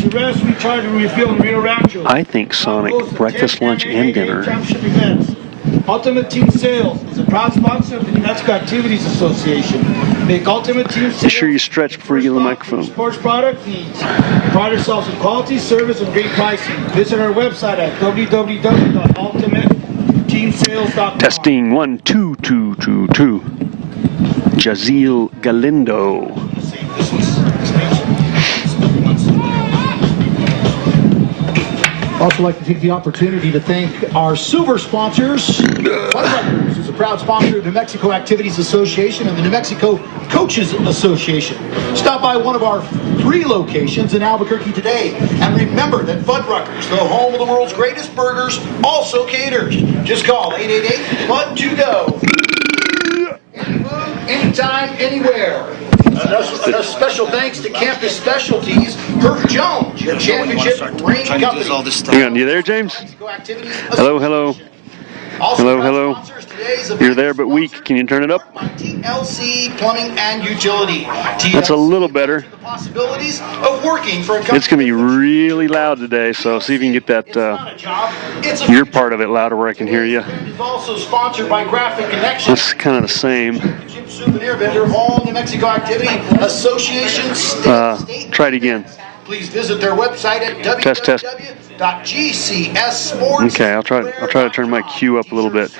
to rest, recharge, and refuel in Rio Rancho. I think Sonic breakfast, lunch, and dinner. Championship events. Ultimate Team Sales is a proud sponsor of the New Mexico Activities Association. Make Ultimate Team Sales. Be sure you stretch before you get on the microphone. Sports product needs. Pride ourselves in quality, service, and great pricing. Visit our website at www.ultimateteamsales.com. Testing 1 2 2 2 2. Jazeel Galindo. Also like to take the opportunity to thank our silver sponsors. Fuddruckers is a proud sponsor of the New Mexico Activities Association and the New Mexico Coaches Association. Stop by one of our 3 locations in Albuquerque today. And remember that Fuddruckers, the home of the world's greatest burgers, also caters. Just call 888-FUD-TO-GO. Any food, anytime, anywhere. A special thanks to Campus Specialties, Herb Jones, your championship ring company. Hang on, you there, James? Hello, hello. Hello, hello. You're there but weak. Can you turn it up? TLC Plumbing and Utility. That's a little better. The possibilities of working for a It's going to be really loud today, so see if you can get that your part of it louder where I can hear you. It's also sponsored by Graphic Connection. That's kind of the same. Souvenir vendor, all New Mexico Activity Association. Try it again. Please visit their website at www.gcssports. Okay, I'll try to turn my cue up a little bit.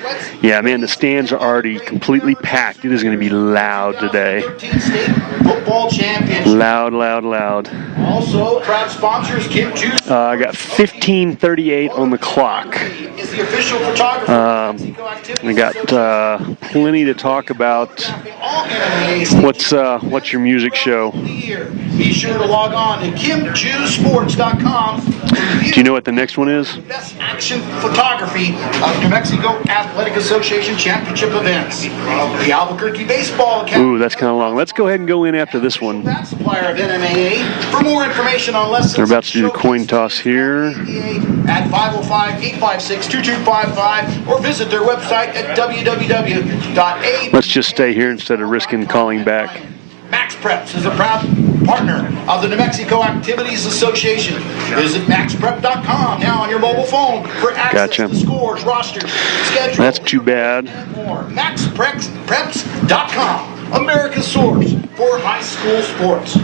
Yeah, man, the stands are already completely packed. It is going to be loud today. Football championship. Loud, loud, loud. Also, proud sponsors Kim Juice. I got 15:38 on the clock. Is the official photographer. We got plenty to talk about. What's your music show? Be sure to log on to KimJuSports.com. Do you know what the next one is? Best action photography of New Mexico Athletic Association championship events. The Albuquerque Baseball Academy. Ooh, that's kind of long. Let's go ahead and go in after this one. That supplier of NMAA. For more information on lessons. They're about to do the coin toss here. At 505-856-2255 or visit their website at www.a. Let's just stay here instead of risking calling back. Max Preps is a proud partner of the New Mexico Activities Association. Visit maxprep.com now on your mobile phone for access to scores, rosters, schedules. That's too bad. And more. maxpreps.com, America's source for high school sports.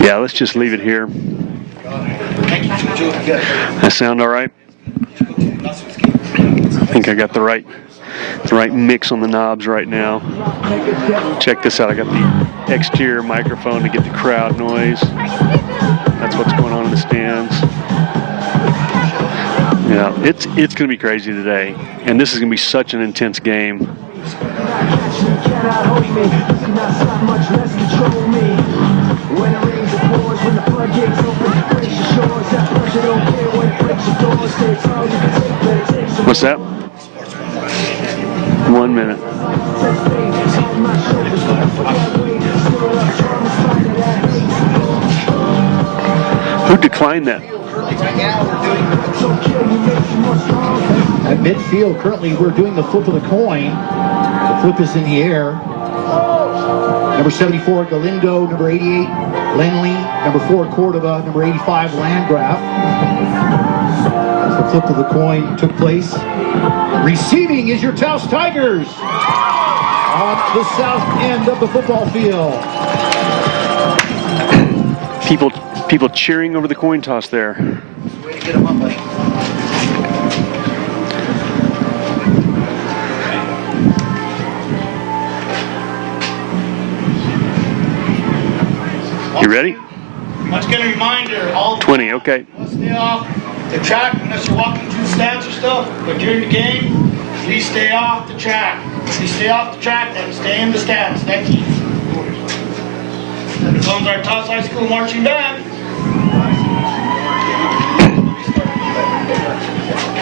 Yeah, let's just leave it here. That sound all right? I think I got the right mix on the knobs right now. Check this out. I got the exterior microphone to get the crowd noise. That's what's going on in the stands. Yeah, it's going to be crazy today, and this is going to be such an intense game. What's that? 1 minute. Who declined that? At midfield, currently we're doing the flip of the coin. The flip is in the air. Number 74, Galindo. Number 88, Lenley. Number 4, Cordova. Number 85, Landgraf. As the flip of the coin took place. Receiving is your Taos Tigers on the south end of the football field. People cheering over the coin toss there. Way to get them up, buddy. You ready? Once again, a reminder, all 20, okay. stay off the track unless you're walking through stands or stuff, but during the game, please stay off the track. Please stay off the track and stay in the stands. Thank you. Here comes our Taos High School marching band.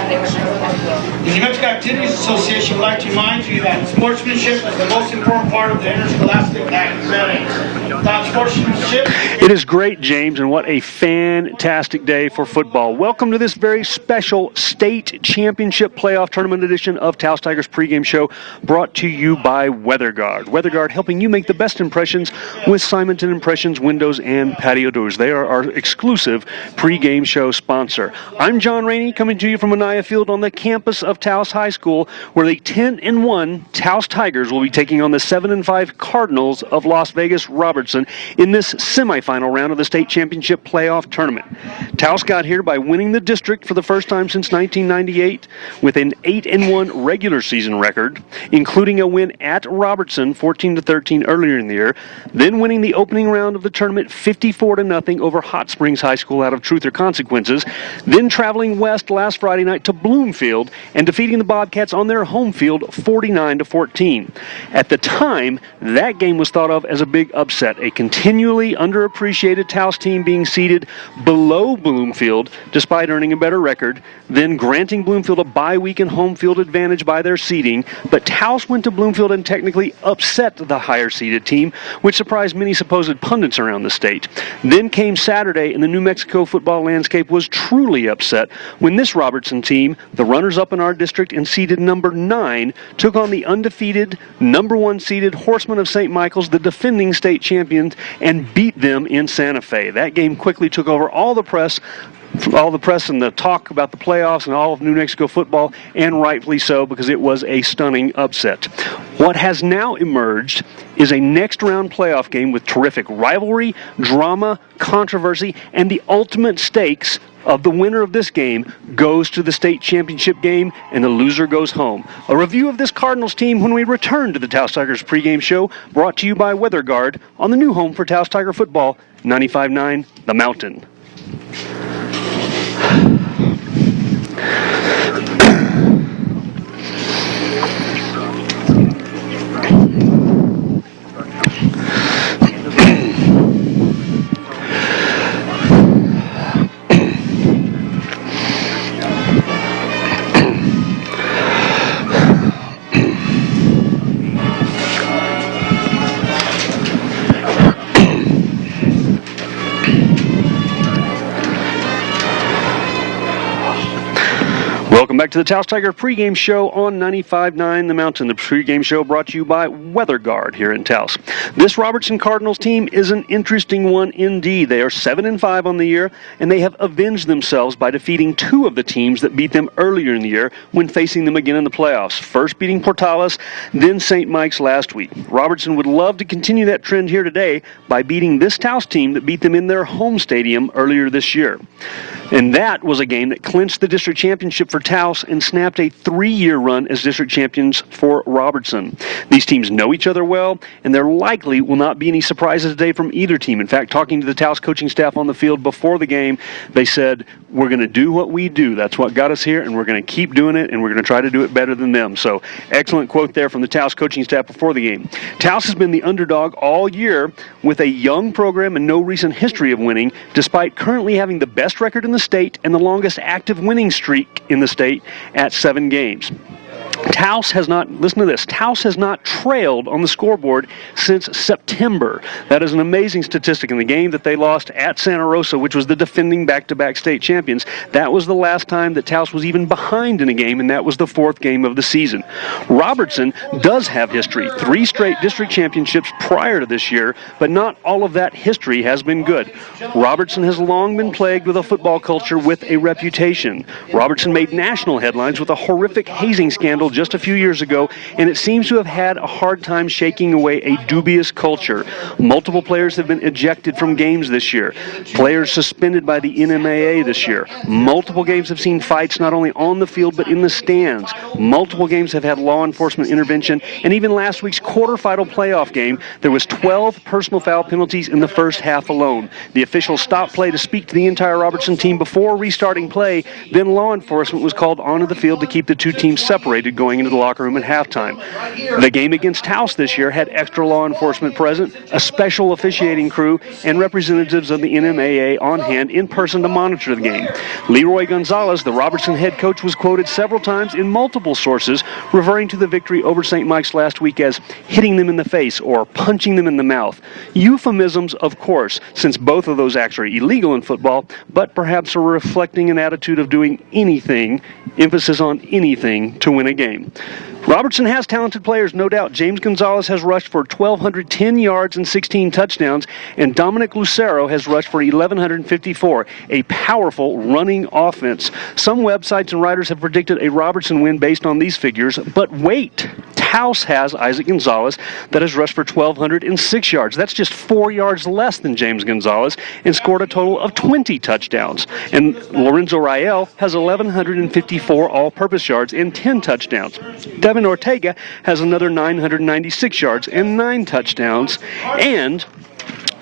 The New Mexico Activities Association would like to remind you that sportsmanship is the most important part of the interscholastic athletics. Without sportsmanship, It is great, James, and what a fantastic day for football. Welcome to this very special state championship playoff tournament edition of Taos Tigers pregame show, brought to you by WeatherGuard. WeatherGuard helping you make the best impressions with Simonton Impressions windows and patio doors. They are our exclusive pregame show sponsor. I'm John Rainey, coming to you from Anaya Field on the campus of Taos High School, where the 10-1 Taos Tigers will be taking on the 7-5 Cardinals of Las Vegas Robertson in this semifinal round of the state championship playoff tournament. Taos got here by winning the district for the first time since 1998 with an 8-1 regular season record, including a win at Robertson 14-13 earlier in the year, then winning the opening round of the tournament 54-0 over Hot Springs High School out of Truth or Consequences, then traveling west last Friday night to Bloomfield and defeating the Bobcats on their home field 49-14. At the time, that game was thought of as a big upset, a continually underappreciated Taos team being seated below Bloomfield despite earning a better record, then granting Bloomfield a bye week and home field advantage by their seeding. But Taos went to Bloomfield and technically upset the higher seeded team, which surprised many supposed pundits around the state. Then came Saturday, and the New Mexico football landscape was truly upset when this Robertson team, the runners-up in our district and seeded number 9, took on the undefeated, number 1 seeded Horsemen of St. Michael's, the defending state champions, and beat them in Santa Fe. That game quickly took over all the press and the talk about the playoffs and all of New Mexico football, and rightfully so, because it was a stunning upset. What has now emerged is a next-round playoff game with terrific rivalry, drama, controversy, and the ultimate stakes of the winner of this game goes to the state championship game, and the loser goes home. A review of this Cardinals team when we return to the Taos Tigers pregame show, brought to you by WeatherGuard on the new home for Taos Tiger football, 95.9 The Mountain. Welcome back to the Taos Tiger pregame show on 95.9 The Mountain. The pregame show brought to you by WeatherGuard here in Taos. This Robertson Cardinals team is an interesting one indeed. They are 7-5 on the year, and they have avenged themselves by defeating 2 of the teams that beat them earlier in the year when facing them again in the playoffs. First beating Portales, then St. Mike's last week. Robertson would love to continue that trend here today by beating this Taos team that beat them in their home stadium earlier this year. And that was a game that clinched the district championship for Taos and snapped a 3-year run as district champions for Robertson. These teams know each other well, and there likely will not be any surprises today from either team. In fact, talking to the Taos coaching staff on the field before the game, they said, we're going to do what we do. That's what got us here, and we're going to keep doing it, and we're going to try to do it better than them. So, excellent quote there from the Taos coaching staff before the game. Taos has been the underdog all year with a young program and no recent history of winning, despite currently having the best record in the state and the longest active winning streak in the state at 7 games. Taos has not, listen to this, Taos has not trailed on the scoreboard since September. That is an amazing statistic. In the game that they lost at Santa Rosa, which was the defending back-to-back state champions, that was the last time that Taos was even behind in a game, and that was the 4th game of the season. Robertson does have history, 3 straight district championships prior to this year, but not all of that history has been good. Robertson has long been plagued with a football culture with a reputation. Robertson made national headlines with a horrific hazing scandal just a few years ago, and it seems to have had a hard time shaking away a dubious culture. Multiple players have been ejected from games this year. Players suspended by the NMAA this year. Multiple games have seen fights not only on the field but in the stands. Multiple games have had law enforcement intervention, and even last week's quarterfinal playoff game, there was 12 personal foul penalties in the first half alone. The official stopped play to speak to the entire Robertson team before restarting play. Then law enforcement was called onto the field to keep the 2 teams separated going into the locker room at halftime. The game against Taos this year had extra law enforcement present, a special officiating crew, and representatives of the NMAA on hand in person to monitor the game. Leroy Gonzalez, the Robertson head coach, was quoted several times in multiple sources referring to the victory over St. Mike's last week as hitting them in the face or punching them in the mouth. Euphemisms, of course, since both of those acts are illegal in football, but perhaps are reflecting an attitude of doing anything, emphasis on anything, to win a game. Robertson has talented players, no doubt. James Gonzalez has rushed for 1,210 yards and 16 touchdowns, and Dominic Lucero has rushed for 1,154, a powerful running offense. Some websites and writers have predicted a Robertson win based on these figures, but wait. Taos has Isaac Gonzalez that has rushed for 1,206 yards. That's just 4 yards less than James Gonzalez and scored a total of 20 touchdowns. And Lorenzo Rael has 1,154 all-purpose yards and 10 touchdowns. Devin Ortega has another 996 yards and 9 touchdowns. And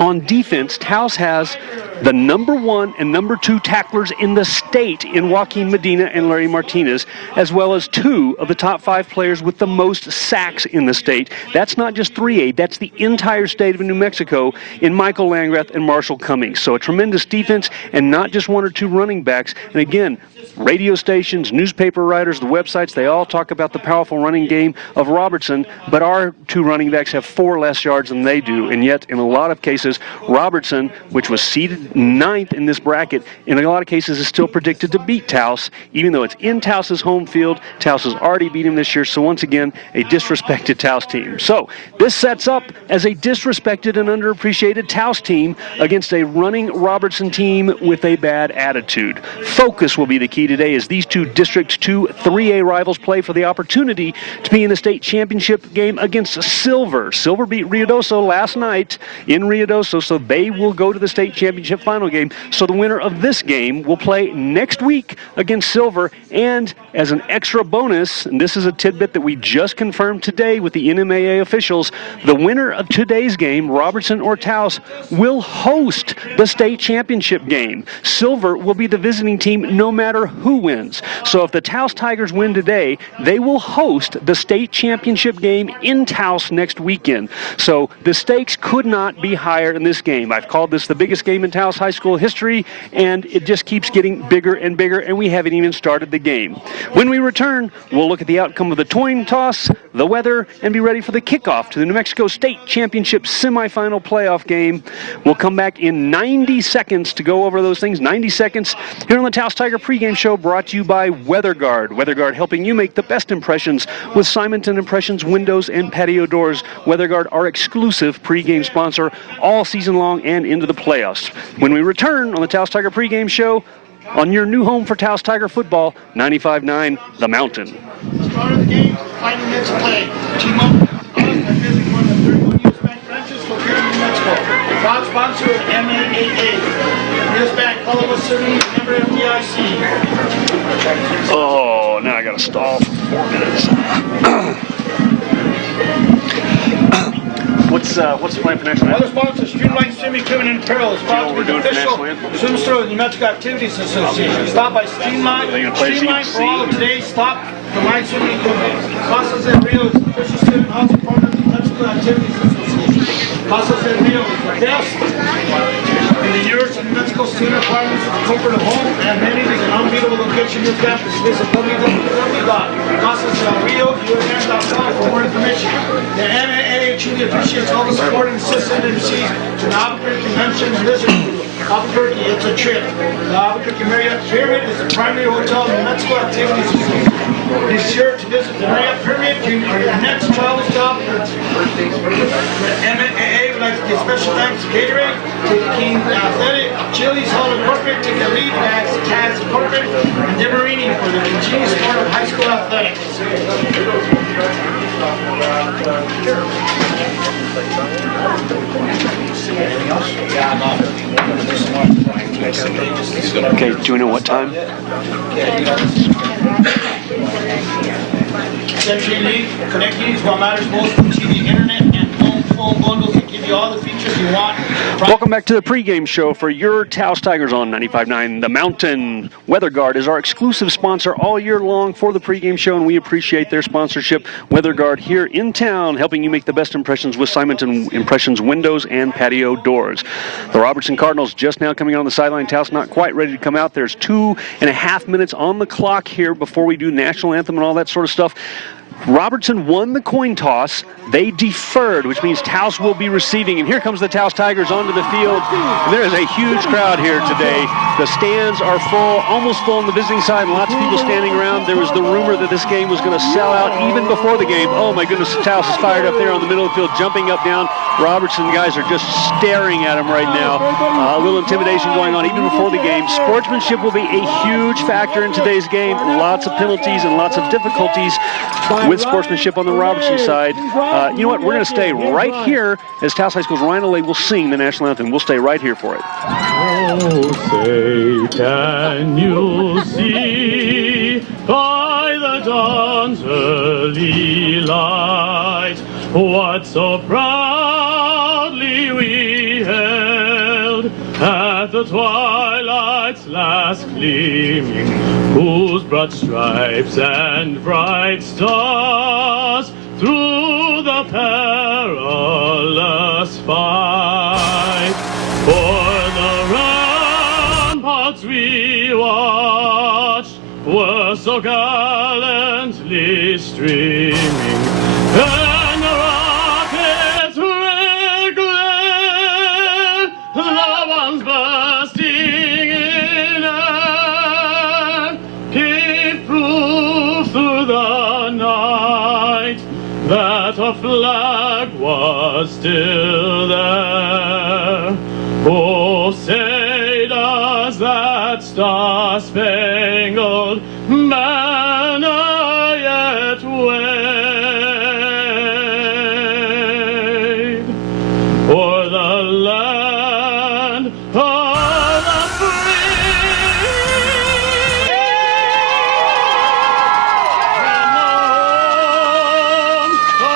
on defense, Taos has the number 1 and number 2 tacklers in the state in Joaquin Medina and Larry Martinez, as well as 2 of the top 5 players with the most sacks in the state. That's not just 3A, that's the entire state of New Mexico in Michael Landgraf and Marshall Cummings. So a tremendous defense and not just 1 or 2 running backs. And again, radio stations, newspaper writers, the websites, they all talk about the powerful running game of Robertson, but our 2 running backs have 4 less yards than they do. And yet, in a lot of cases, Robertson, which was seeded 9th in this bracket, in a lot of cases is still predicted to beat Taos, even though it's in Taos's home field. Taos has already beat him this year, so once again, a disrespected Taos team. So this sets up as a disrespected and underappreciated Taos team against a running Robertson team with a bad attitude. Focus will be the key today as these 2 District 2 3A rivals play for the opportunity to be in the state championship game against Silver. Silver beat Ruidoso last night in Ruidoso, so they will go to the state championship final game. So the winner of this game will play next week against Silver. And as an extra bonus, and this is a tidbit that we just confirmed today with the NMAA officials, the winner of today's game, Robertson or Taos, will host the state championship game. Silver will be the visiting team no matter who wins. So if the Taos Tigers win today, they will host the state championship game in Taos next weekend. So the stakes could not be higher in this game. I've called this the biggest game in Taos High School history, and it just keeps getting bigger and bigger, and we haven't even started the game. When we return, we'll look at the outcome of the coin toss, the weather, and be ready for the kickoff to the New Mexico State Championship semifinal playoff game. We'll come back in 90 seconds to go over those things. 90 seconds here on the Taos Tiger pregame show, brought to you by WeatherGuard. WeatherGuard helping you make the best impressions with Simonton Impressions windows and patio doors. WeatherGuard, our exclusive pregame sponsor all season long and into the playoffs. When we return on the Taos Tiger pregame show, on your new home for Taos Tiger football, 95.9 The Mountain. Start of the game, 5 minutes of play. Team up, visiting one of the 31 U.S. Bank branches located in New Mexico. Proud sponsor of MAAA. U.S. Bank, follow us certainly, member of FDIC. Oh, now I got to stall for 4 minutes. What's the plan for next night? Other sponsors, Streamline Swimming, Equipment, and Apparel is sponsored by the official Swim Store of the New Mexico Activities Association. Stop by Streamline for all of today's stop for Line Swimming Equipment. Casas del Rio is the official student housing partner of the New Mexico Activities Association. Casas del Rio is the best in the years of New Mexico student apartments with comfort of home and amenities and unbeatable location near campus. Visit www.casasdelrio.com for more information. The NAA truly appreciates all the support and assistance it receives to the Albuquerque Convention and Visitor Group. Albuquerque, it's a trip. The Albuquerque Marriott Pyramid is the primary hotel in New Mexico Activities Association. Be sure to visit the Marriott Pyramid during your next travel stop. The MAA would like to give special thanks to Gatorade, to the King Athletic, Chili's Hall Incorporated, to the Lead Bags, Taz Incorporated, and Demerini for the continued support of high school athletics. Okay, do we know what time? Century League, connect needs what matters most to TV, internet, and home phone bundles that give you you all the features you want. Welcome back to the pregame show for your Taos Tigers on 95.9 The Mountain. WeatherGuard is our exclusive sponsor all year long for the pregame show, and we appreciate their sponsorship. WeatherGuard here in town, helping you make the best impressions with Simonton Impressions windows and patio doors. The Robertson Cardinals just now coming on the sideline. Taos not quite ready to come out. There's 2.5 minutes on the clock here before we do national anthem and all that sort of stuff. Robertson won the coin toss. They deferred, which means Taos will be receiving. And here comes the Taos Tigers onto the field. And there is a huge crowd here today. The stands are full, almost full on the visiting side. Lots of people standing around. There was the rumor that this game was going to sell out even before the game. Oh my goodness, Taos is fired up there on the middle of the field, jumping up, down. Robertson guys are just staring at him right now. A little intimidation going on even before the game. Sportsmanship will be a huge factor in today's game. Lots of penalties and lots of difficulties with sportsmanship on the Robertson side. You know what? We're going to stay right here as Taos High School's Ryan Olay will sing the national anthem. We'll stay right here for it. Oh, say, can you see by the dawn's early light what so proudly we held at the twilight's last gleaming, whose broad stripes and bright stars through the perilous fight for the ramparts we watched were so gallantly streaming, and the rockets' red glare, the bombs bursting in air, gave proof through the night that our flag was still there. Oh, say does that star-spangled banner yet wave o'er the land of the free and the home of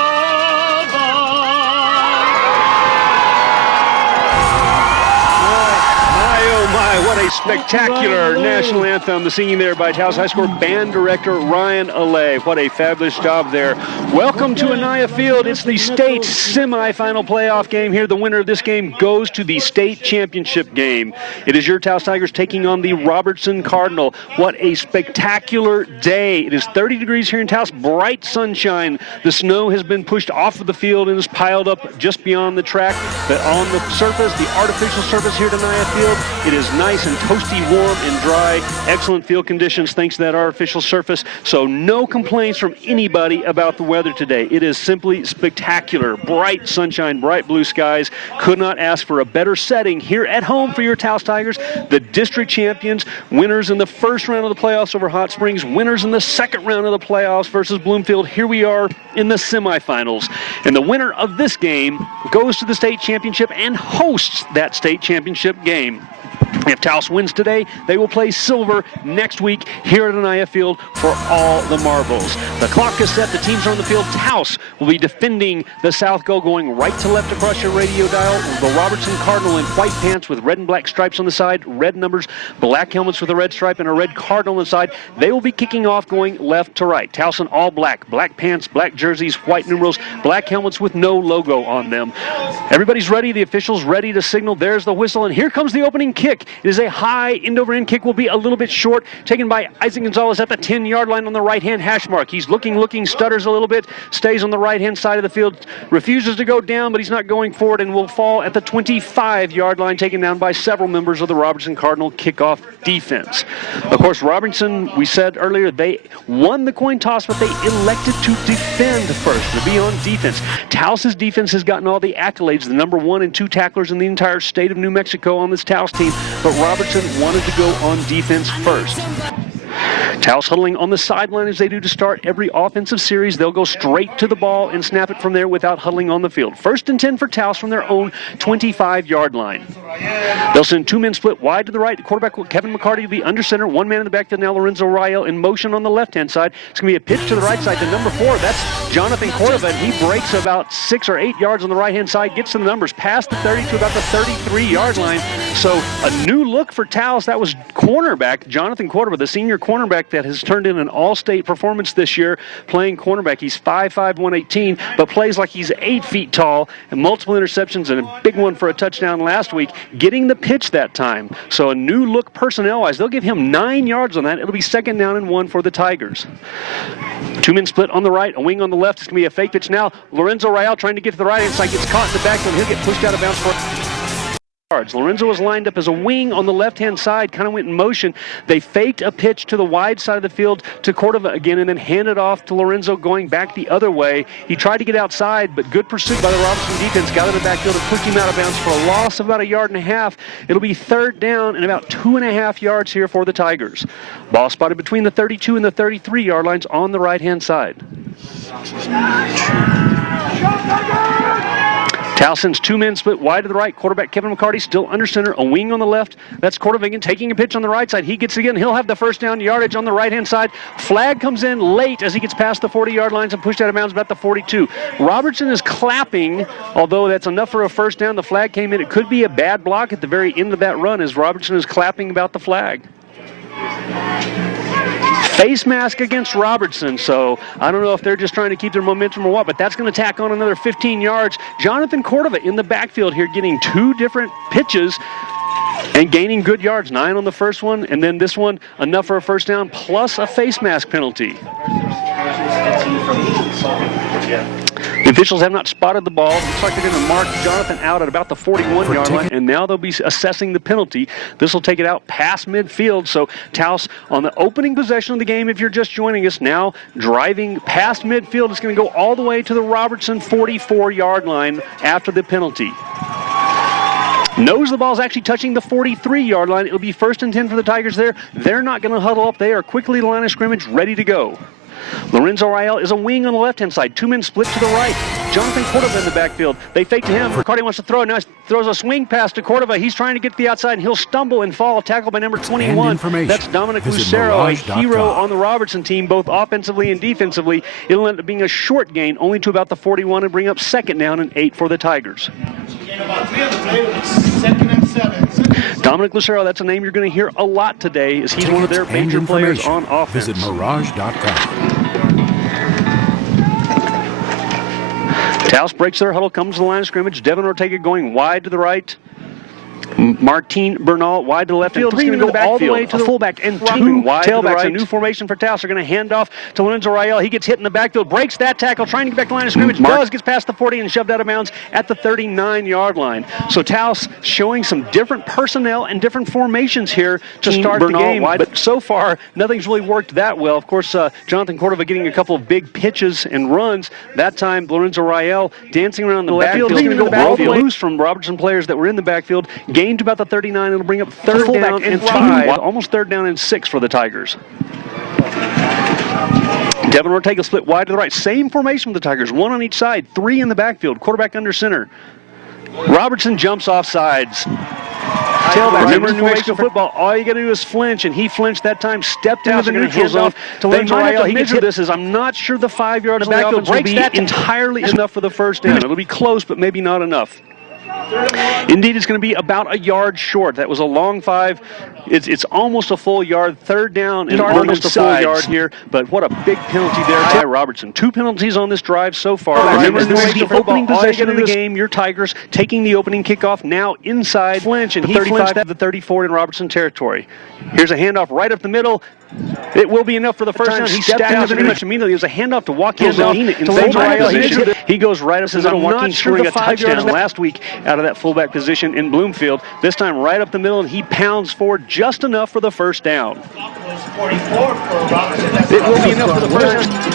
What a spectacular national anthem. The singing there by Taos High School band director Ryan Olay. What a fabulous job there. Welcome to Anaya Field. It's the state semifinal playoff game here. The winner of this game goes to the state championship game. It is your Taos Tigers taking on the Robertson Cardinal. What a spectacular day. It is 30 degrees here in Taos. Bright sunshine. The snow has been pushed off of the field and is piled up just beyond the track. But on the surface, the artificial surface here at Anaya Field, it is nice and toasty, warm and dry. Excellent field conditions thanks to that artificial surface. So no complaints from anybody about the weather today. It is simply spectacular. Bright sunshine, bright blue skies. Could not ask for a better setting here at home for your Taos Tigers. The district champions, winners in the first round of the playoffs over Hot Springs, winners in the second round of the playoffs versus Bloomfield. Here we are in the semifinals. And the winner of this game goes to the state championship and hosts that state championship game. If Taos wins today, they will play silver next week here at Anaya Field for all the marbles. The clock is set. The teams are on the field. Taos will be defending the South Goal, going right to left across your radio dial. The Robertson Cardinal in white pants with red and black stripes on the side, red numbers, black helmets with a red stripe and a red cardinal on the side. They will be kicking off going left to right. Taos in all black. Black pants, black jerseys, white numerals, black helmets with no logo on them. Everybody's ready. The officials ready to signal. There's the whistle, and here comes the opening kick. It is a high end-over-end kick, will be a little bit short, taken by Isaac Gonzalez at the 10-yard line on the right-hand hash mark. He's looking, stutters a little bit, stays on the right-hand side of the field, refuses to go down, but he's not going forward and will fall at the 25-yard line, taken down by several members of the Robertson Cardinal kickoff defense. Of course, Robertson, we said earlier, they won the coin toss, but they elected to defend first, to be on defense. Taos's defense has gotten all the accolades, the number 1 and 2 tacklers in the entire state of New Mexico on this Taos team, but Robertson wanted to go on defense first. Taos huddling on the sideline as they do to start every offensive series. They'll go straight to the ball and snap it from there without huddling on the field. 1st and 10 for Taos from their own 25-yard line. They'll send 2 men split wide to the right. Quarterback Kevin McCarty will be under center. 1 man in the backfield now. Lorenzo Rael in motion on the left-hand side. It's going to be a pitch to the right side to number 4. That's Jonathan Cordova, and he breaks about 6 or 8 yards on the right-hand side, gets to the numbers past the 30 to about the 33-yard line. So a new look for Taos. That was cornerback Jonathan Cordova, the senior cornerback that has turned in an all-state performance this year playing cornerback. He's 5'5", 118, but plays like he's 8 feet tall, and multiple interceptions and a big one for a touchdown last week, getting the pitch that time. So a new look personnel-wise. They'll give him 9 yards on that. It'll be 2nd down and 1 for the Tigers. 2 men split on the right, a wing on the left. It's going to be a fake pitch now. Lorenzo Rael trying to get to the right-hand side, gets caught in the backfield. He'll get pushed out of bounds for yards. Lorenzo was lined up as a wing on the left-hand side, kind of went in motion. They faked a pitch to the wide side of the field to Cordova again and then handed off to Lorenzo going back the other way. He tried to get outside, but good pursuit by the Robertson defense. Got in the backfield and pushed him out of bounds for a loss of about 1.5 yards. It'll be 3rd down and about 2.5 yards here for the Tigers. Ball spotted between the 32 and the 33-yard lines on the right-hand side. Taos sends 2 men split wide to the right. Quarterback Kevin McCarty still under center. A wing on the left. That's Cordova taking a pitch on the right side. He gets again. He'll have the 1st down yardage on the right-hand side. Flag comes in late as he gets past the 40-yard lines and pushed out of bounds about the 42. Robertson is clapping, although that's enough for a 1st down. The flag came in. It could be a bad block at the very end of that run as Robertson is clapping about the flag. Face mask against Robertson, so I don't know if they're just trying to keep their momentum or what, but that's going to tack on another 15 yards. Jonathan Cordova in the backfield here getting 2 different pitches and gaining good yards. 9 on the first one, and then this one enough for a 1st down plus a face mask penalty. The officials have not spotted the ball. Looks like they're going to mark Jonathan out at about the 41-yard line, and now they'll be assessing the penalty. This will take it out past midfield, so Taos on the opening possession of the game, if you're just joining us, now driving past midfield. It's going to go all the way to the Robertson 44-yard line after the penalty. Knows the ball's actually touching the 43-yard line. It'll be 1st and 10 for the Tigers there. They're not going to huddle up. They are quickly to the line of scrimmage, ready to go. Lorenzo Rael is a wing on the left-hand side. 2 men split to the right. Jonathan Cordova in the backfield. They fake to him. McCarty wants to throw. Now he throws a swing pass to Cordova. He's trying to get to the outside, and he'll stumble and fall. Tackled by number 21. That's Dominic Lucero, a hero on the Robertson team, both offensively and defensively. It'll end up being a short gain, only to about the 41, and bring up 2nd down and 8 for the Tigers. Dominic Lucero, that's a name you're going to hear a lot today, as he's one of their major players on offense. Visit Mirage.com. Taos breaks their huddle, comes to the line of scrimmage. Devin Ortega going wide to the right. Martin Bernal wide to the left, and 3 going to go all the way to the fullback, and 2 tailbacks. A new formation for Taos. They're going to hand off to Lorenzo Rael. He gets hit in the backfield, breaks that tackle, trying to get back to the line of scrimmage. Gets past the 40 and shoved out of bounds at the 39-yard line. So Taos showing some different personnel and different formations here to start the game. But so far, nothing's really worked that well. Of course, Jonathan Cordova getting a couple of big pitches and runs. That time, Lorenzo Rael dancing around the backfield. He's going to go all the way loose from Robertson players that were in the backfield. Gained to about the 39. It'll bring up 3rd down and 5. Almost 3rd down and 6 for the Tigers. Devin Ortega split wide to the right. Same formation for the Tigers. 1 on each side. 3 in the backfield. Quarterback under center. Robertson jumps off sides. Tailback. Remember in New Mexico football, all you got to do is flinch, and he flinched that time, stepped into the neutral zone to Lorenzo Rael. He gets hit. This is, I'm not sure the 5 yards in the backfield breaks that entirely enough for the 1st down. It'll be close, but maybe not enough. Indeed, it's going to be about 1 yard short. That was a long 5. It's almost a full yard. 3rd down and almost a full yard here. But what a big penalty there by Robertson. 2 penalties on this drive so far. Remember, this is the opening possession of the game. Your Tigers taking the opening kickoff now inside flinch, and he flinched at the 34 in Robertson territory. Here's a handoff right up the middle. It will be enough for the 1st down. He stepped out pretty much immediately. It was a handoff to Joaquin Zone in fullback position. He goes right up to the middle. Joaquin scoring a touchdown last week out of that fullback position in Bloomfield. This time right up the middle, and he pounds forward just enough for the 1st down. It will be enough for the 1st down.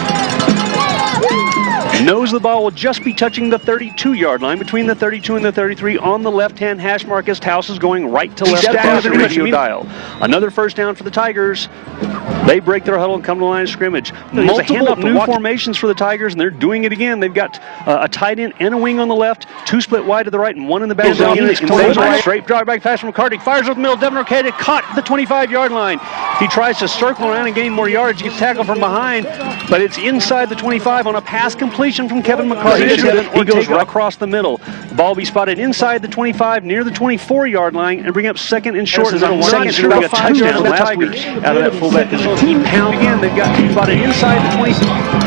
nose of the ball will just be touching the 32-yard line, between the 32 and the 33 on the left-hand hash mark as Taos is going right to left across the radio dial. Another first down for the Tigers. They break their huddle and come to the line of scrimmage. Multiple new formations for the Tigers, and they're doing it again. They've got a tight end and a wing on the left, two split wide to the right, and one in the back. Straight drive back pass from McCarty. Fires over the middle. Devin Ortega caught the 25-yard line. He tries to circle around and gain more yards. Gets tackled from behind, but it's inside the 25 on a pass completion from Kevin McCarty. He goes right across the middle. The ball will be spotted inside the 25, near the 24-yard line, and bring up second and short. There's a second and a touchdown last week out of that fullback. As the team pound again, they've got spotted inside the 20.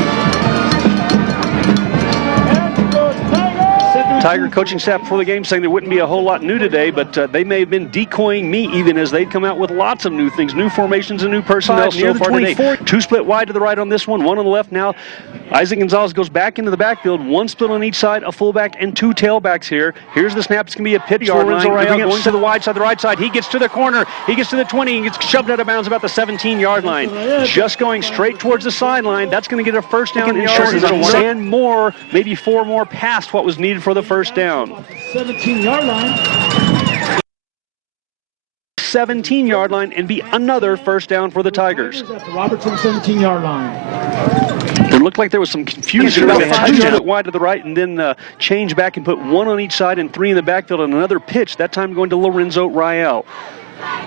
Tiger coaching staff before the game saying there wouldn't be a whole lot new today, but they may have been decoying me even as they'd come out with lots of new things, new formations and new personnel so far today. Two split wide to the right on this one on the left now. Isaac Gonzalez goes back into the backfield, one split on each side, a fullback and two tailbacks here. Here's the snap. It's going to be a pitch. Lorenzo Rayel going to the wide side, the right side. He gets to the corner. He gets to the 20 and gets shoved out of bounds about the 17-yard line. Just going straight towards the sideline. That's going to get a first down and short. And more, maybe four more past what was needed for the first down. 17-yard line. 17-yard line and be another first down for the Tigers. At the Robertson 17-yard line. It looked like there was some confusion about touchdown wide to the right and then change back and put one on each side and three in the backfield on another pitch, that time going to Lorenzo Rayel.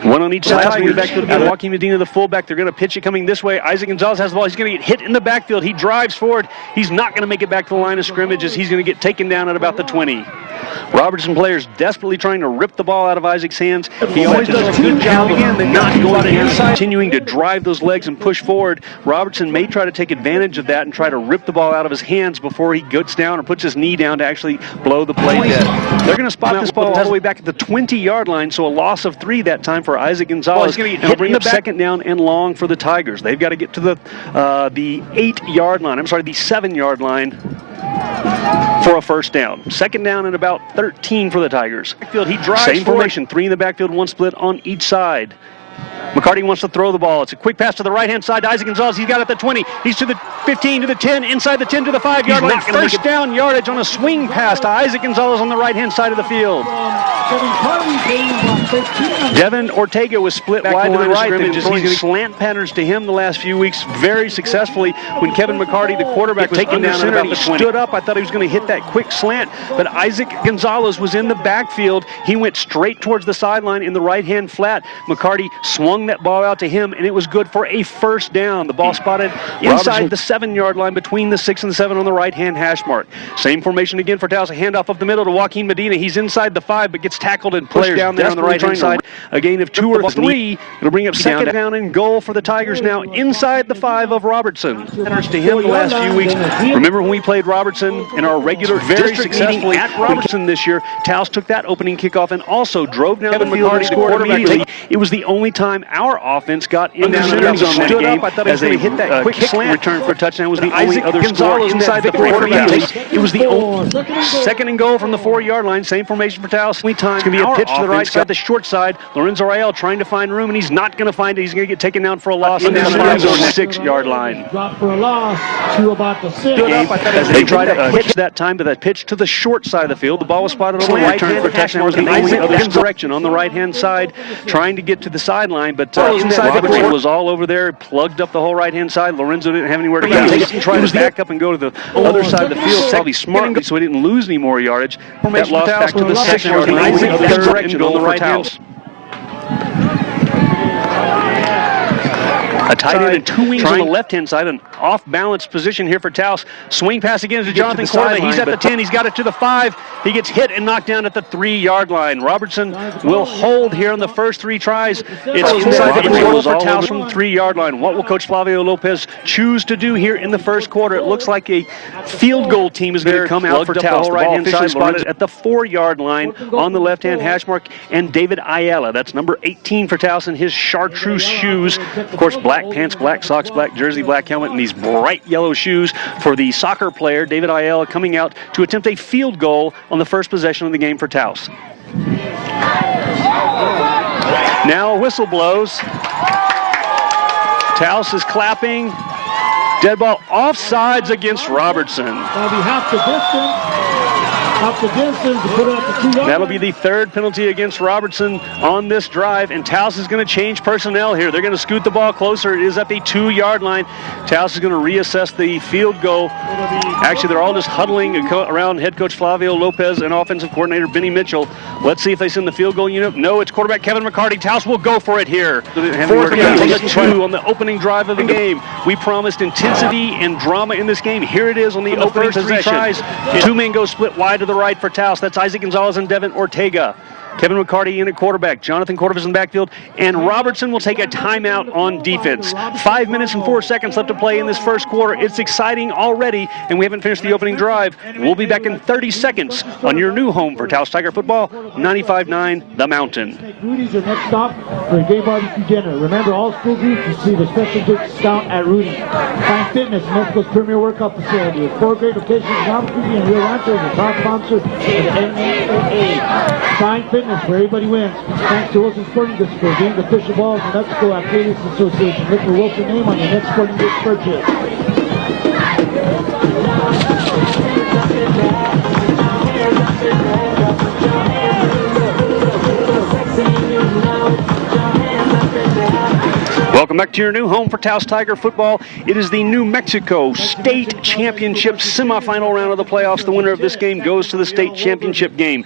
One on each side. Joaquin Medina, the fullback. They're going to pitch it coming this way. Isaac Gonzalez has the ball. He's going to get hit in the backfield. He drives forward. He's not going to make it back to the line of scrimmage as he's going to get taken down at about the 20. Robertson players desperately trying to rip the ball out of Isaac's hands. He always does a good job again. They're not going inside. Continuing to drive those legs and push forward. Robertson may try to take advantage of that and try to rip the ball out of his hands before he gets down or puts his knee down to actually blow the play dead. They're going to spot this ball all the way back at the 20-yard line, so a loss of 3 that time for Isaac Gonzalez. It'll bring up second down and long for the Tigers. They've got to get to the 8-yard line. I'm sorry, the 7-yard line for a first down. Second down and about 13 for the Tigers. He drives same formation, 3 in the backfield, 1 split on each side. McCarty wants to throw the ball. It's a quick pass to the right-hand side. Isaac Gonzalez, he's got it at the 20. He's to the 15, to the 10, inside the 10 to the 5-yard line. First down yardage on a swing pass to Isaac Gonzalez on the right-hand side of the field. Devin Ortega was split wide to the right. They've been throwing slant patterns to him the last few weeks very successfully. When Kevin McCarty, the quarterback, was taken down center, he stood up. I thought he was going to hit that quick slant, but Isaac Gonzalez was in the backfield. He went straight towards the sideline in the right-hand flat. McCarty swung that ball out to him, and it was good for a first down. The ball spotted inside the 7-yard line between the 6 and the 7 on the right-hand hash mark. Same formation again for Taos. A handoff up the middle to Joaquin Medina. He's inside the 5, but gets tackled and pushed down there on the right-hand side. A gain of 2 or 3. It'll bring up second down and goal for the Tigers now inside the 5 of Robertson. To him the last few weeks. Remember when we played Robertson in our regular very successfully at Robertson this year? Taos took that opening kickoff and also drove down the field and scored immediately. It was the only time our offense got in the center zone that game as they hit that quick slant return for a touchdown. Was the only other score inside the 4. It was the only second and goal from the 4-yard line. Same formation for Taos. It's going to be a pitch to the right side, the short side. Lorenzo Rayel trying to find room, and he's not going to find it. He's going to get taken down for a loss in the 6-yard line. Dropped for a loss to about the 6. As they tried to pitch that time, but that pitch to the short side of the field. The ball was spotted on the right hand for a touchdown. Was the only other direction on the right-hand side, trying to get to the sideline, but inside the field was all over there, plugged up the whole right-hand side. Lorenzo didn't have anywhere to go. He didn't try to back up and go to the other side of the field. Probably smart, so he didn't lose any more yardage. That loss back to the 6-yard line. Third direction on the right-hand. A tight end and 2 wings on the left-hand side, an off-balance position here for Taos. Swing pass again to Jonathan Corley. He's at the 10. He's got it to the 5. He gets hit and knocked down at the 3-yard line. Robertson will hold here on the first 3 tries. It's inside the goal for Taos from the 3-yard line. What will Coach Flavio Lopez choose to do here in the first quarter? It looks like a field goal team is going to come out for Taos. The right-hand side spotted at the 4-yard line on the left-hand hash mark. And David Ayala, that's number 18 for Taos in his chartreuse shoes. Of course, black pants, black socks, black jersey, black helmet, and these bright yellow shoes for the soccer player, David Ayala, coming out to attempt a field goal on the first possession of the game for Taos. Now a whistle blows. Taos is clapping. Dead ball, offsides against Robertson. That'll be half the distance. Half the distance to put it at the 2 yard. That'll be the third penalty against Robertson on this drive, and Taos is going to change personnel here. They're going to scoot the ball closer. It is at the 2 yard line. Taos is going to reassess the field goal. Actually, they're all just huddling around head coach Flavio Lopez and offensive coordinator Benny Mitchell. Let's see if they send the field goal unit. No, it's quarterback Kevin McCarty. Taos will go for it here. Fourth down on the 2 on the opening drive of the game. We promised intensity and drama in this game. Here it is on the opening possession. 2 men go split wide to the right for Taos. That's Isaac Gonzalez and Devin Ortega. Kevin McCarty in at quarterback. Jonathan Cordova's in the backfield. And Robertson will take a timeout on defense. 5 minutes and 4 seconds left to play in this first quarter. It's exciting already, and we haven't finished the opening drive. We'll be back in 30 seconds on your new home for Taos Tiger football, 95.9 The Mountain. Rudy's your next stop for a gay barbecue dinner. Remember, all school groups receive a special discount at Rudy's. Fine Fitness, Mexico's premier workout facility. With 4 great locations in Albuquerque and Rio Rancho, is a proud sponsor of the NAAA. Fine Fitness, where everybody wins. Thanks to Wilson Sporting Goods for being the official ball of the Mexico Athletics Association. Look for Wilson name on your next sporting goods purchase. Welcome back to your new home for Taos Tiger football. It is the New Mexico State Championship semifinal round of the playoffs. The winner of this game goes to the state championship game.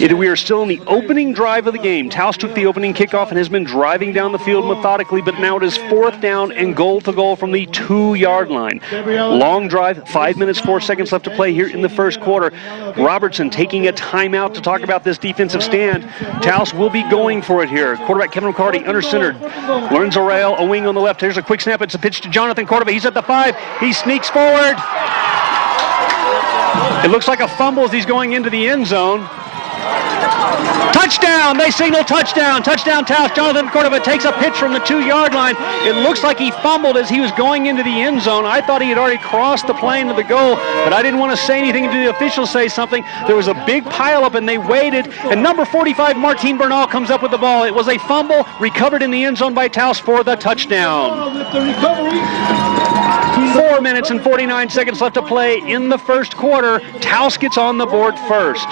We are still in the opening drive of the game. Taos took the opening kickoff and has been driving down the field methodically, but now it is 4th down and goal to goal from the 2 yard line. Long drive, 5 minutes, 4 seconds left to play here in the first quarter. Robertson taking a timeout to talk about this defensive stand. Taos will be going for it here. Quarterback Kevin McCarty under centered. Lorenzo Rael a wing on the left. Here's a quick snap. It's a pitch to Jonathan Cordova. He's at the 5. He sneaks forward. It looks like a fumble as he's going into the end zone. Touchdown! They signal touchdown. Touchdown Taos. Jonathan Cordova takes a pitch from the 2 yard line. It looks like he fumbled as he was going into the end zone. I thought he had already crossed the plane to the goal, but I didn't want to say anything until the officials say something. There was a big pileup and they waited, and number 45, Martin Bernal, comes up with the ball. It was a fumble recovered in the end zone by Taos for the touchdown. 4 minutes and 49 seconds left to play in the first quarter. Taos gets on the board first.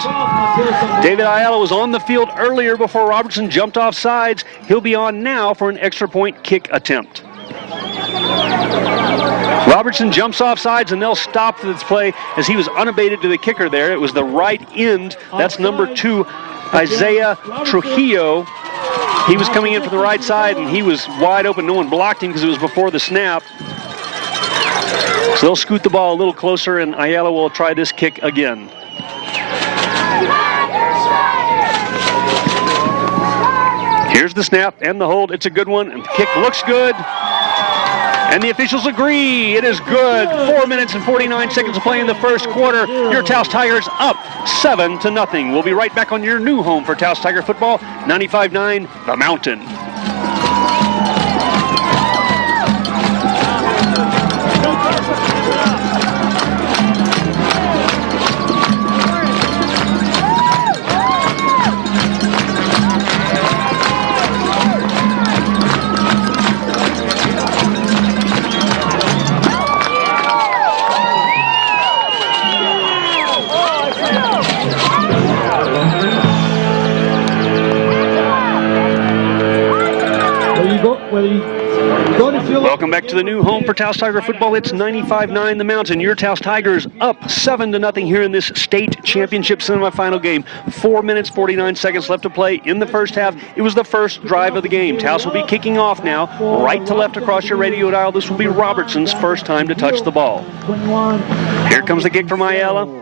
David Ayala was on the field earlier before Robertson jumped off sides. He'll be on now for an extra point kick attempt. Robertson jumps off sides, and they'll stop this play as he was unabated to the kicker there. It was the right end. That's number 2, Isaiah Trujillo. He was coming in from the right side, and he was wide open. No one blocked him because it was before the snap. So they'll scoot the ball a little closer, and Ayala will try this kick again. Here's the snap and the hold. It's a good one, and the kick looks good. And the officials agree. It is good. 4 minutes and 49 seconds to play in the first quarter. Your Taos Tigers up 7-0. We'll be right back on your new home for Taos Tiger football, 95.9 The Mountain. Welcome back to the new home for Taos Tiger football. It's 95.9 The Mountain. Your Taos Tigers up 7-0 here in this state championship semifinal game. 4 minutes, 49 seconds left to play in the first half. It was the first drive of the game. Taos will be kicking off now, right to left across your radio dial. This will be Robertson's first time to touch the ball. Here comes the kick from Ayala.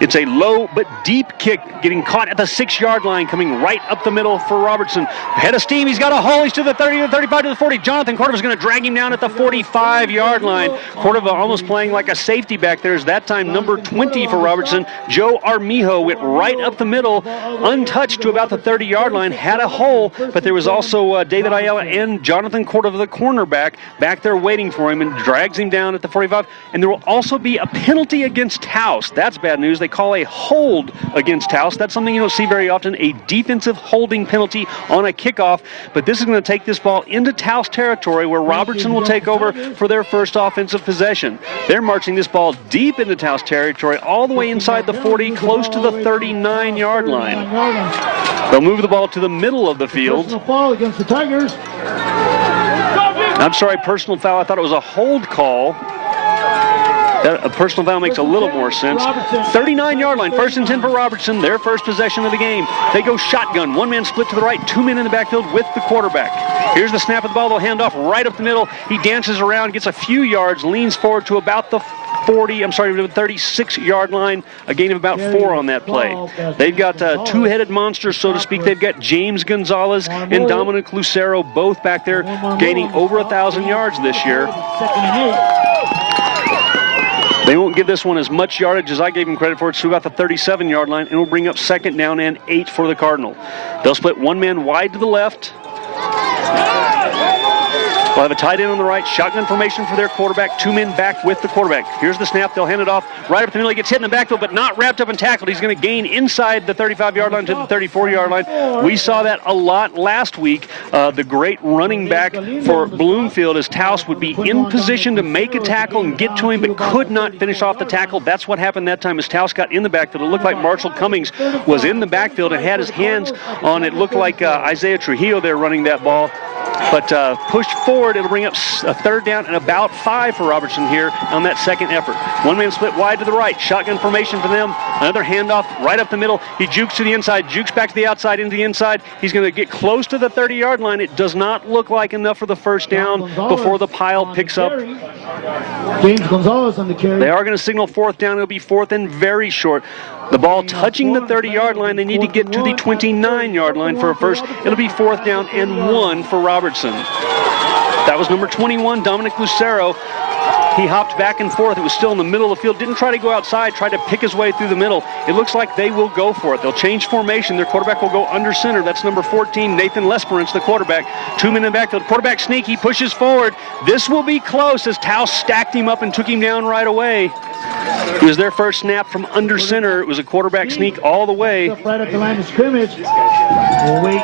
It's a low but deep kick, getting caught at the 6 yard line, coming right up the middle for Robertson. Head of steam, he's got a hole, he's to the 30, to the 35, to the 40. Jonathan Cordova's going to drag him down at the 45 yard line. Cordova almost playing like a safety back there. Is that time number 20 for Robertson. Joe Armijo went right up the middle, untouched to about the 30 yard line, had a hole, but there was also David Ayala and Jonathan Cordova, the cornerback, back there waiting for him, and drags him down at the 45. And there will also be a penalty against Taos. That's bad bad news. They call a hold against Taos. That's something you don't see very often, a defensive holding penalty on a kickoff. But this is going to take this ball into Taos territory where Robertson will take over for their first offensive possession. They're marching this ball deep into Taos territory, all the way inside the 40, close to the 39-yard line. They'll move the ball to the middle of the field. Personal foul against the Tigers. I'm sorry, personal foul. I thought it was a hold call. A personal foul makes a little more sense. 39-yard line, 1st and 10 for Robertson, their first possession of the game. They go shotgun, one man split to the right, 2 men in the backfield with the quarterback. Here's the snap of the ball, they'll hand off right up the middle. He dances around, gets a few yards, leans forward to about the 36-yard line, a gain of about 4 on that play. They've got two-headed monsters, so to speak. They've got James Gonzalez and Dominic Lucero both back there gaining over 1,000 yards this year. They won't give this one as much yardage as I gave him credit for. It's to about the 37-yard line, and will bring up 2nd down and 8 for the Cardinal. They'll split one man wide to the left. They'll have a tight end on the right, shotgun formation for their quarterback, 2 men back with the quarterback. Here's the snap, they'll hand it off right up the middle. He gets hit in the backfield, but not wrapped up and tackled. He's going to gain inside the 35-yard line to the 34-yard line. We saw that a lot last week. The great running back for Bloomfield, as Taos would be in position to make a tackle and get to him, but could not finish off the tackle. That's what happened that time as Taos got in the backfield. It looked like Marshall Cummings was in the backfield and had his hands on it. Looked like Isaiah Trujillo there running that ball. But pushed forward, it'll bring up a 3rd down and about 5 for Robertson here on that second effort. One man split wide to the right, shotgun formation for them. Another handoff right up the middle. He jukes to the inside, jukes back to the outside, into the inside. He's going to get close to the 30-yard line. It does not look like enough for the first down before the pile picks up. James Gonzalez on the carry. They are going to signal 4th down. It'll be 4th and very short. The ball touching the 30-yard line. They need to get to the 29-yard line for a first. It'll be 4th down and 1 for Robertson. That was number 21, Dominic Lucero. He hopped back and forth. It was still in the middle of the field. Didn't try to go outside, tried to pick his way through the middle. It looks like they will go for it. They'll change formation. Their quarterback will go under center. That's number 14, Nathan Lesperance, the quarterback. 2 men in the backfield. Quarterback sneak. He pushes forward. This will be close as Taos stacked him up and took him down right away. It was their first snap from under center. It was a quarterback sneak all the way. Right at the line of scrimmage.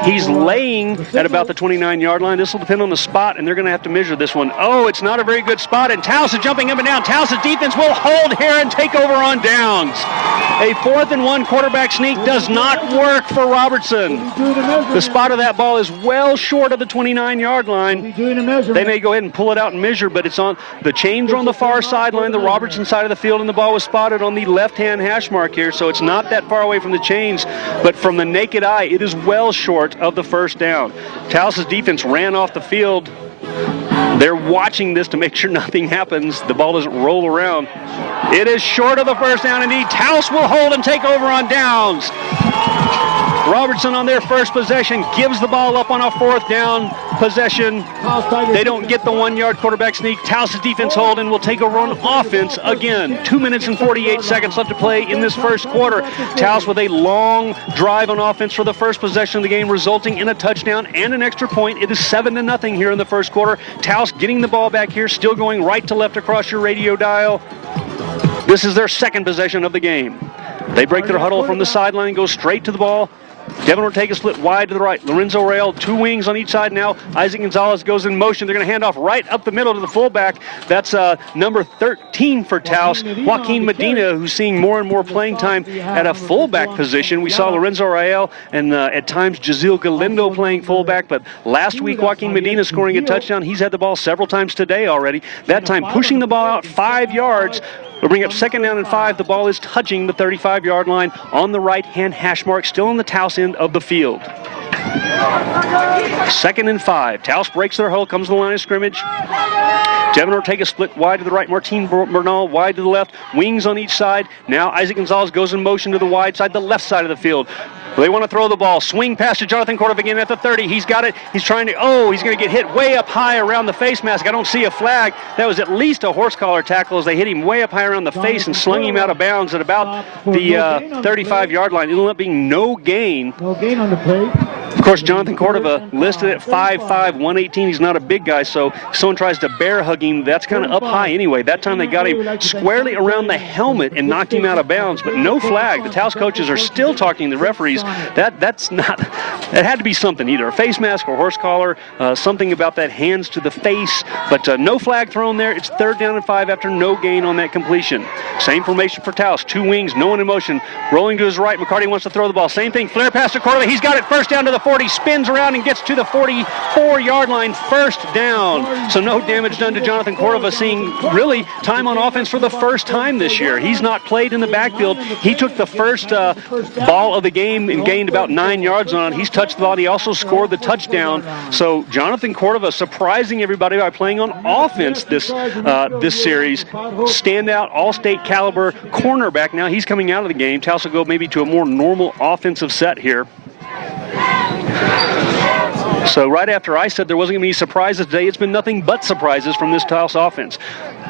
He's laying at about the 29-yard line. This will depend on the spot, and they're going to have to measure this one. Oh, it's not a very good spot, and Taos is jumping up and down. Taos' defense will hold here and take over on downs. A 4th and 1 quarterback sneak does not work for Robertson. The spot of that ball is well short of the 29-yard line. They may go ahead and pull it out and measure, but it's on the chains are on the far sideline, the Robertson side of the field, and the ball was spotted on the left-hand hash mark here, so it's not that far away from the chains, but from the naked eye, it is well short of the first down. Taos' defense ran off the field. They're watching this to make sure nothing happens. The ball doesn't roll around. It is short of the first down indeed. Taos will hold and take over on downs. Robertson on their first possession gives the ball up on a 4th down possession. They don't get the 1-yard quarterback sneak. Taos' defense hold and will take over on offense again. 2 minutes and 48 seconds left to play in this first quarter. Taos with a long drive on offense for the first possession of the game, resulting in a touchdown and an extra point. It is 7-0 here in the first quarter. Taos getting the ball back here, still going right to left across your radio dial. This is their second possession of the game. They break their huddle from the sideline and go straight to the ball. Devin Ortega split wide to the right. Lorenzo Rael, 2 wings on each side now. Isaac Gonzalez goes in motion. They're going to hand off right up the middle to the fullback. That's number 13 for Taos, Joaquin Medina, who's seeing more and more playing time at a fullback position. We saw Lorenzo Rael and at times Jazeel Galindo playing fullback, but last week Joaquin Medina scoring a touchdown. He's had the ball several times today already. That time pushing the ball out 5 yards. We'll bring up 2nd down and 5. The ball is touching the 35-yard line on the right-hand hash mark, still on the Taos end of the field. 2nd and 5. Taos breaks their huddle, comes to the line of scrimmage. Devin Ortega split wide to the right. Martin Bernal wide to the left. Wings on each side. Now Isaac Gonzalez goes in motion to the wide side, the left side of the field. They want to throw the ball. Swing pass to Jonathan Cordova again at the 30. He's got it. He's trying to, he's going to get hit way up high around the face mask. I don't see a flag. That was at least a horse collar tackle as they hit him way up high around the face and slung him out of bounds at about the 35-yard line. It'll end up being no gain. No gain on the play. Of course, Jonathan Cordova listed at 5'5", 118. He's not a big guy, so if someone tries to bear hug him, that's kind of up high anyway. That time they got him squarely around the helmet and knocked him out of bounds, but no flag. The Taos coaches are still talking to the referees. That's not, it had to be something, either a face mask or horse collar, something about that hands to the face, but no flag thrown there. It's 3rd down and 5 after no gain on that completion. Same formation for Taos, 2 wings, no one in motion, rolling to his right. McCarty wants to throw the ball. Same thing, flare pass to Cordova. He's got it, 1st down to the 40, spins around and gets to the 44-yard line, 1st down. So no damage done to Jonathan Cordova, seeing really time on offense for the first time this year. He's not played in the backfield. He took the first ball of the game and gained about 9 yards on it. He's touched the ball. He also scored the touchdown. So Jonathan Cordova surprising everybody by playing on offense this series. Standout, all-state caliber cornerback. Now he's coming out of the game. Taos will go maybe to a more normal offensive set here. So right after I said there wasn't going to be surprises today, it's been nothing but surprises from this Taos offense.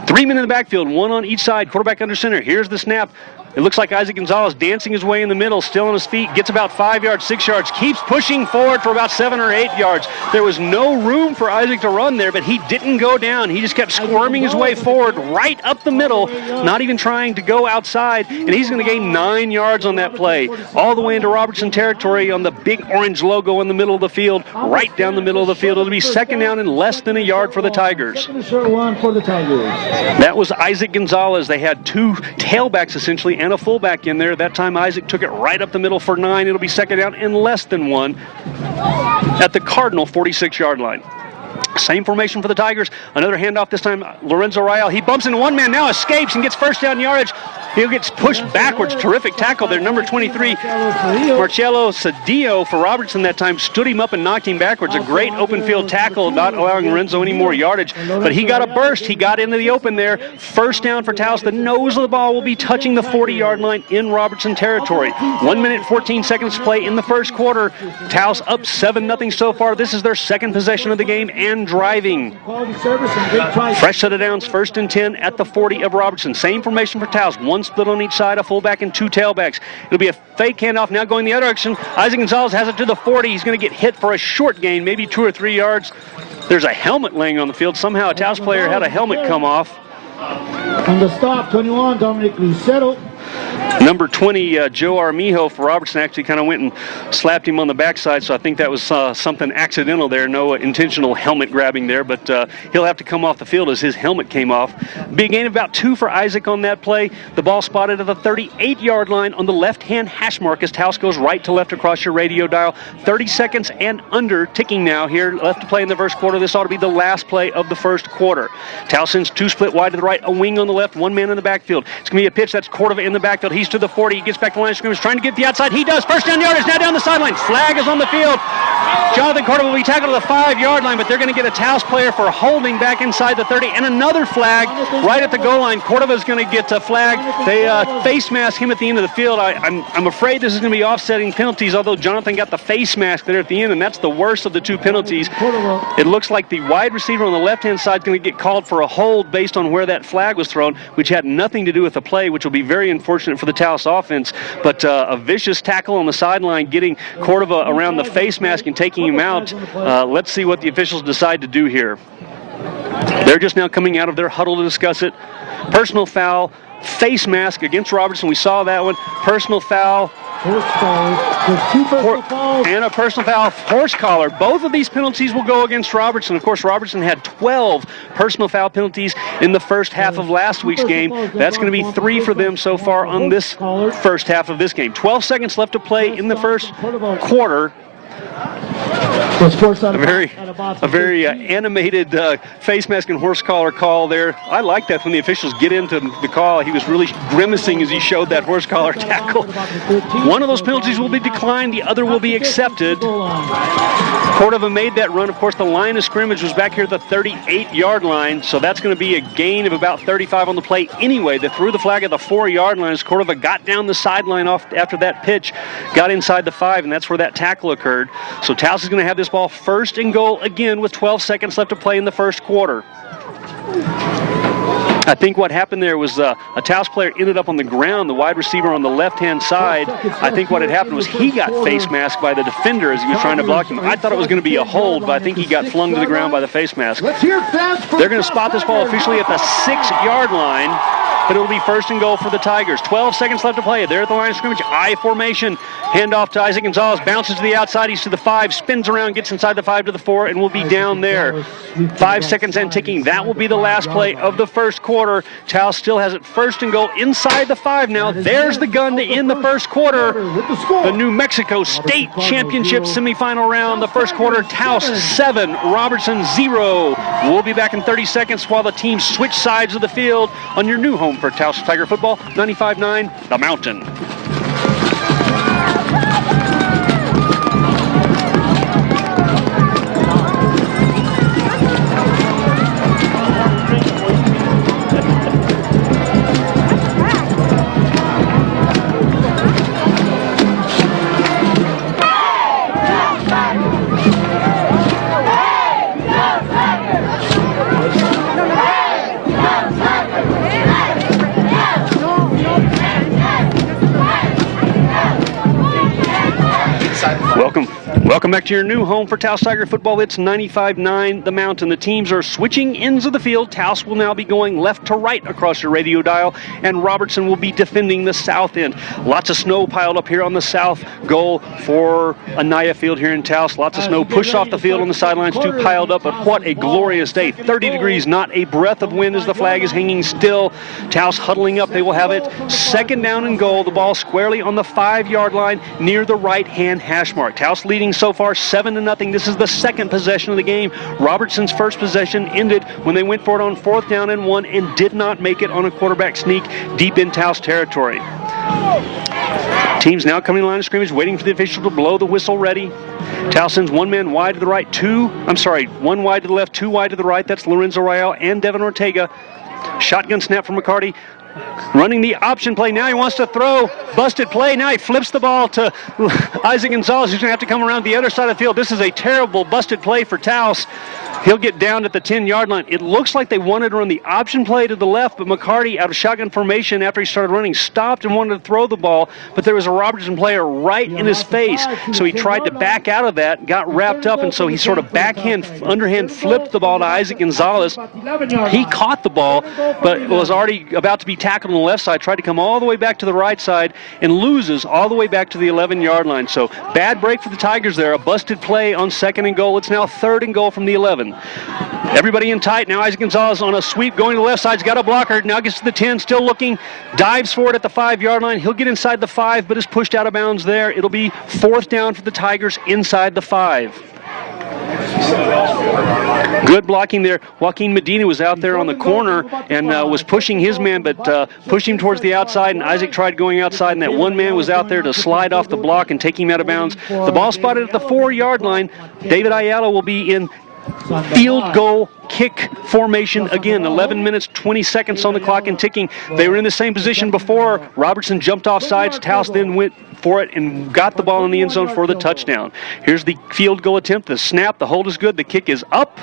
3 men in the backfield, 1 on each side, quarterback under center. Here's the snap. It looks like Isaac Gonzalez dancing his way in the middle, still on his feet, gets about 5 yards, 6 yards, keeps pushing forward for about 7 or 8 yards. There was no room for Isaac to run there, but he didn't go down. He just kept squirming his way forward right up the middle, not even trying to go outside, and he's going to gain 9 yards on that play, all the way into Robertson territory on the big orange logo in the middle of the field, right down the middle of the field. It'll be 2nd down and less than a yard for the Tigers. That was Isaac Gonzalez. They had 2 tailbacks essentially and a fullback in there. That time Isaac took it right up the middle for 9. It'll be 2nd down and less than 1 at the Cardinal 46-yard line. Same formation for the Tigers. Another handoff, this time Lorenzo Rayal. He bumps into one man, now escapes and gets 1st down yardage. He gets pushed backwards. Terrific tackle there. Number 23, Marcelo Cedillo for Robertson that time stood him up and knocked him backwards. A great open field tackle, not allowing Lorenzo any more yardage. But he got a burst. He got into the open there. 1st down for Taos. The nose of the ball will be touching the 40-yard line in Robertson territory. 1 minute, 14 seconds to play in the 1st quarter. Taos up 7-0 so far. This is their 2nd possession of the game and driving. Fresh set of downs, 1st and 10 at the 40 of Robertson. Same formation for Taos. 1 split on each side, a fullback and 2 tailbacks. It'll be a fake handoff now going the other direction. Isaac Gonzalez has it to the 40. He's going to get hit for a short gain, maybe 2 or 3 yards. There's a helmet laying on the field. Somehow a Taos player had a helmet come off. On the stop, 21, Dominic Lucero. Number 20, Joe Armijo for Robertson actually kind of went and slapped him on the backside, so I think that was something accidental there. No intentional helmet grabbing there, but he'll have to come off the field as his helmet came off. Big gain of about 2 for Isaac on that play. The ball spotted at the 38-yard line on the left-hand hash mark as Taos goes right to left across your radio dial. 30 seconds and under ticking now here. Left to play in the 1st quarter. This ought to be the last play of the 1st quarter. Taos sends 2 split wide to the right, a wing on the left, 1 man in the backfield. It's going to be a pitch. That's Cordova in the backfield. He's to the 40. He gets back to the line of scrimmage, trying to get the outside. He does. 1st down yardage. Now down the sideline. Flag is on the field. Jonathan Cordova will be tackled to the 5-yard line, but they're going to get a Taos player for holding back inside the 30, and another flag right at the goal line. Cordova's going to get a flag. They face mask him at the end of the field. I'm afraid this is going to be offsetting penalties, although Jonathan got the face mask there at the end, and that's the worst of the 2 penalties. It looks like the wide receiver on the left-hand side is going to get called for a hold based on where that flag was thrown, which had nothing to do with the play, which will be very unfortunate for the Taos offense. But a vicious tackle on the sideline, getting Cordova around the face mask and taking him out. Let's see what the officials decide to do here. They're just now coming out of their huddle to discuss it. Personal foul, face mask against Robertson. We saw that one. Personal foul. And a personal foul, horse collar. Both of these penalties will go against Robertson. Of course, Robertson had 12 personal foul penalties in the 1st half of last week's game. That's going to be 3 for them so far on this 1st half of this game. 12 seconds left to play in the 1st quarter. A very animated face mask and horse collar call there. I like that when the officials get into the call. He was really grimacing as he showed that horse collar tackle. One of those penalties will be declined. The other will be accepted. Cordova made that run. Of course, the line of scrimmage was back here at the 38-yard line, so that's going to be a gain of about 35 on the play anyway. They threw the flag at the 4-yard line as Cordova got down the sideline off after that pitch, got inside the 5, and that's where that tackle occurred. So Taos is going to have this ball 1st and goal again with 12 seconds left to play in the 1st quarter. I think what happened there was a Taos player ended up on the ground, the wide receiver on the left-hand side. I think what had happened was he got face masked by the defender as he was trying to block him. I thought it was going to be a hold, but I think he got flung to the ground by the face mask. They're going to spot this ball officially at the 6-yard line, but it'll be first and goal for the Tigers. 12 seconds left to play. They're at the line of scrimmage. I formation. Handoff to Isaac Gonzalez. Bounces to the outside. He's to the 5. Spins around. Gets inside the 5 to the 4, and will be down there. 5 seconds and ticking. That will be the last play of the first quarter. Taos still has it first and goal inside the 5 now. There's the gun to end the first quarter. The New Mexico State Championship semifinal round. The first quarter, Taos 7, Robertson 0. We'll be back in 30 seconds while the teams switch sides of the field on your new home for Taos Tiger football, 95.9 The Mountain. Welcome back to your new home for Taos Tiger football. It's 95.9 The Mountain. The teams are switching ends of the field. Taos will now be going left to right across your radio dial, and Robertson will be defending the south end. Lots of snow piled up here on the south goal for Anaya Field here in Taos. Lots of snow pushed off the field on the sidelines, too piled up, but what a glorious day. 30 degrees, not a breath of wind as the flag is hanging still. Taos huddling up. They will have it second down and goal. The ball squarely on the 5-yard line near the right-hand hash mark. Taos leading so far 7-0. This is the second possession of the game. Robertson's first possession ended when they went for it on 4th down and 1 and did not make it on a quarterback sneak deep in Taos territory. Teams now coming to the line of scrimmage, waiting for the official to blow the whistle ready. Taos sends one man wide to the right, one wide to the left, 2 wide to the right. That's Lorenzo Royale and Devin Ortega. Shotgun snap from McCarty. Running the option play. Now he wants to throw. Busted play. Now he flips the ball to Isaac Gonzalez, who's going to have to come around the other side of the field. This is a terrible busted play for Taos. He'll get down at the 10-yard line. It looks like they wanted to run the option play to the left, but McCarty, out of shotgun formation after he started running, stopped and wanted to throw the ball, but there was a Robertson player right in his face. So he tried to back out of that, got wrapped up, and so he sort of underhand flipped the ball to Isaac Gonzalez. He caught the ball, but was already about to be tackled on the left side, tried to come all the way back to the right side, and loses all the way back to the 11-yard line. So bad break for the Tigers there. A busted play on 2nd and goal. It's now 3rd and goal from the 11. Everybody in tight. Now Isaac Gonzalez on a sweep going to the left side. He's got a blocker. Now gets to the 10, still looking. Dives for it at the 5-yard line. He'll get inside the 5, but is pushed out of bounds there. It'll be 4th down for the Tigers inside the 5. Good blocking there. Joaquin Medina was out there on the corner and was pushing his man, but pushed him towards the outside, and Isaac tried going outside, and that one man was out there to slide off the block and take him out of bounds. The ball spotted at the 4-yard line. David Ayala will be in field goal kick formation again. 11 minutes, 20 seconds on the clock and ticking. They were in the same position before. Robertson jumped off sides. Taos then went for it and got the ball in the end zone for the touchdown. Here's the field goal attempt. The snap, the hold is good. The kick is up.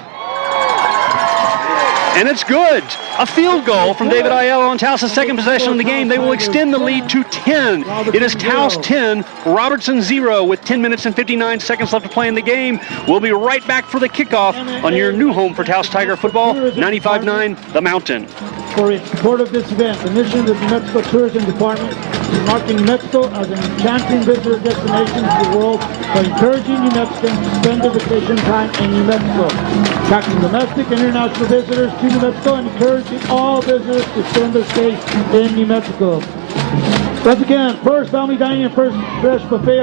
And it's good. A field goal from David Ayala on Taos' second possession of the game. They will extend the lead to 10. It is Taos 10, Robertson 0 with 10 minutes and 59 seconds left to play in the game. We'll be right back for the kickoff on your new home for Taos Tiger football, 95.9 The Mountain. For its support of this event, the mission of the New Mexico Tourism Department is marking New Mexico as an enchanting visitor destination to the world by encouraging New Mexicans to spend their vacation time in New Mexico, attracting domestic and international visitors to New Mexico and encouraging all visitors to spend their stay in New Mexico. Once again, First Family Dining and First Fresh Buffet